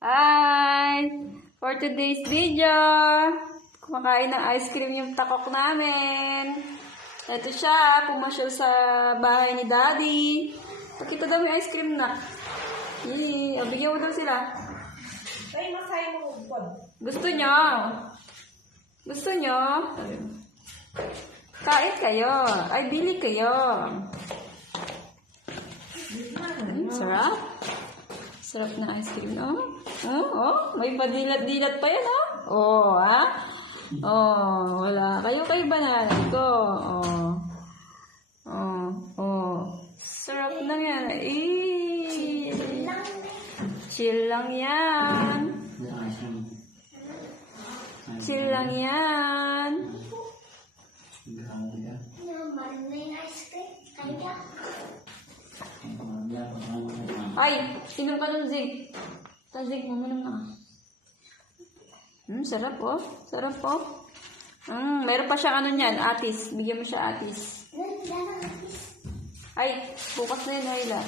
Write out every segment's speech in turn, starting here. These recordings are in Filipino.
Hi! For today's video, kumakain ng ice cream yung takok namin. Ito siya, pumasyal sa bahay ni Daddy. Pakita daw yung ice cream na. Yee, bigyan mo daw sila. Ay, masay mo ugod. Gusto nyo? Gusto nyo? Kain kayo. Ay, bili kayo. Sarap. Sarap na ice cream, no? May padilat-dilat pa yan, oh. Wala. Kayo banana ko. Sarap na yan. Chill lang yan. Chill lang yan. Ay, inom ka ng Zig. Zig, uminom na. Sarap oh. Sarap oh. Meron pa siyang ano niyan, atis. Bigyan mo siya atis. Ay, bukas na yun, Ayla.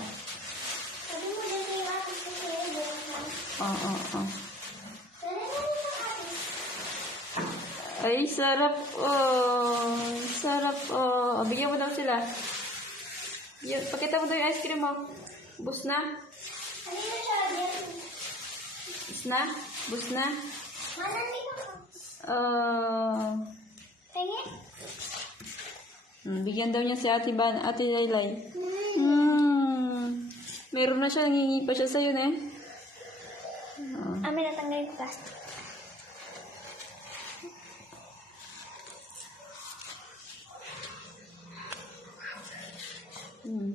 Ay, sarap oh. Sarap oh. Bigyan mo daw sila. Pakita mo daw yung ice cream mo. Bus na? Bus na? Bus na? Bigyan daw niya si Ate Laylay. Meron na siya, nangingi pa siya sa'yo eh. Amin natanggal yung plastic.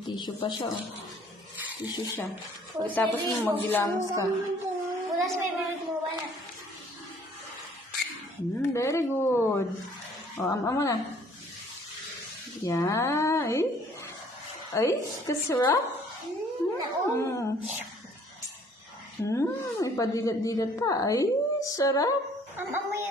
Tissue pa siya oh. Tissue siya. Tapos mo magilamos ka. Bulas may bilig mo ba na? Very good. Ama na. Yan. Ay, kasarap. May padilat-dilat pa. Ay, sarap. Amoy